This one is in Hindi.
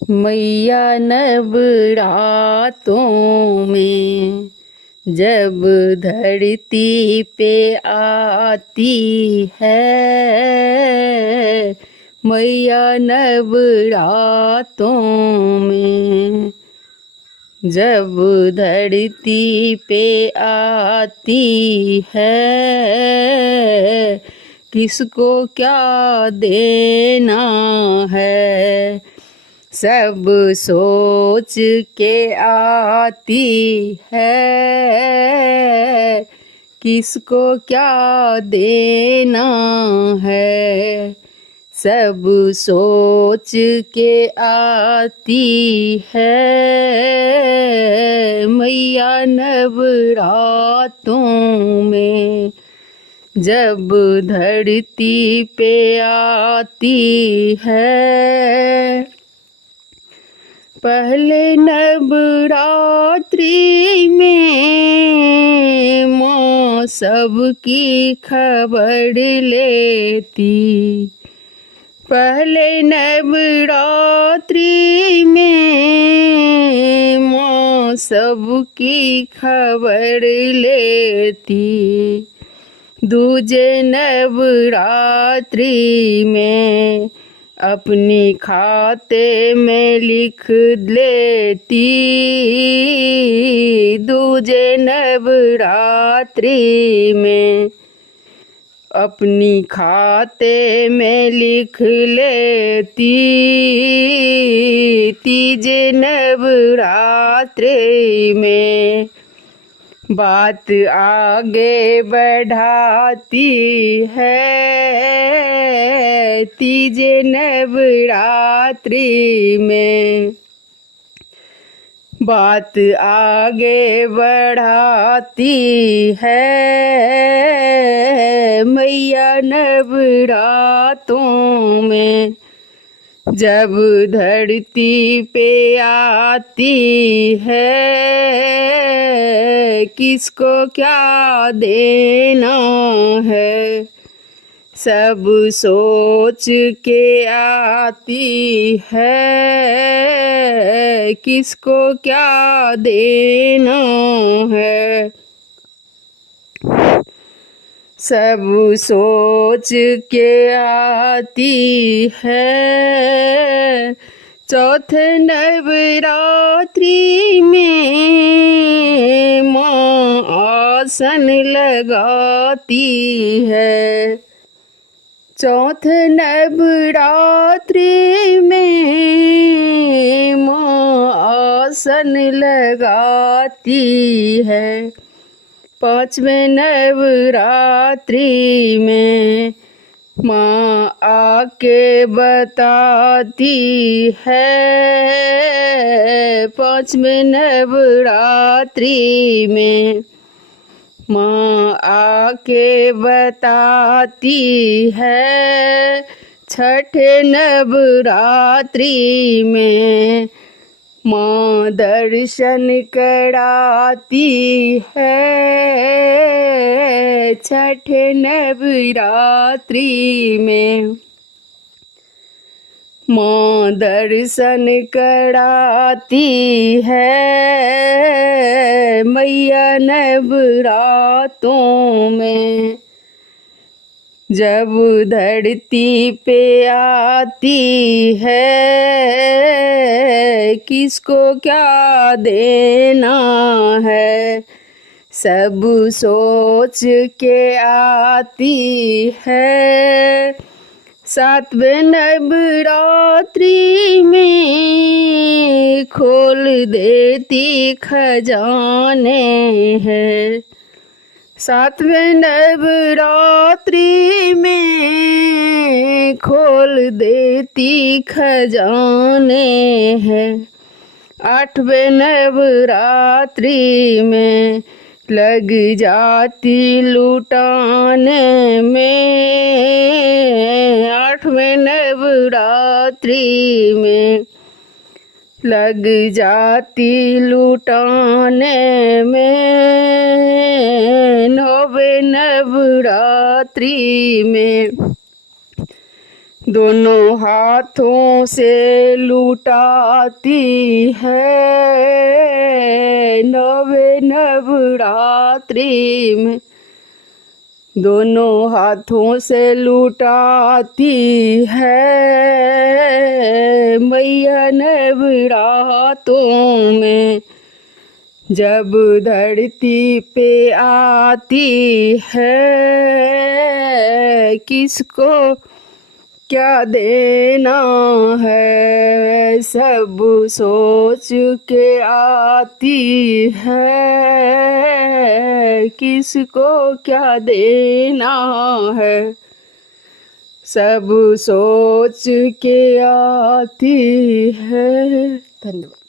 मैया नवरातों में जब धरती पे आती है, मैया नवरातों में जब धरती पे आती है, किसको क्या देना है, सब सोच के आती है, किसको क्या देना है, सब सोच के आती है, मैया नवरातों में जब धरती पे आती है। पहले नवरात्रि में माँ सबकी खबर लेती, पहले नवरात्रि में माँ सबकी खबर लेती, दूजे नवरात्रि में अपनी खाते में लिख लेती, दूजे नवरात्रि में अपनी खाते में लिख लेती, तीजे नवरात्रि में बात आगे बढ़ाती है, तीजे नवरात्रि में बात आगे बढ़ाती है, मैया नवरातों में जब धरती पे आती है, किसको क्या देना है, सब सोच के आती है, किसको क्या देना है, सब सोच के आती है। चौथे नवरात्रि में माँ आसन लगाती है, चौथे नवरात्रि में माँ आसन लगाती है, पांचवें नवरात्रि में माँ आके बताती है, पांचवें नवरात्रि में माँ आके बताती है, छठे नवरात्रि में माँ दर्शन कराती है, छठे नवरात्रि में माँ दर्शन कराती है, मैया नवरातों में जब धरती पे आती है, किसको क्या देना है, सब सोच के आती है। सातवें नवरात्रि में खोल देती खजाने हैं, सातवें नवरात्रि में खोल देती खजाने हैं, आठवें नवरात्रि में लग जाती लुटाने में, आठवें नवरात्रि में लग जाती लुटाने में, नौवें नवरात्रि में दोनों हाथों से लुटाती है नवे नवरात्रि में। दोनों हाथों से लुटाती है मैया नवरातों में। जब धरती पे आती है किसको क्या देना है, सब सोच के आती है किसको क्या देना है, सब सोच के आती है। धन्यवाद।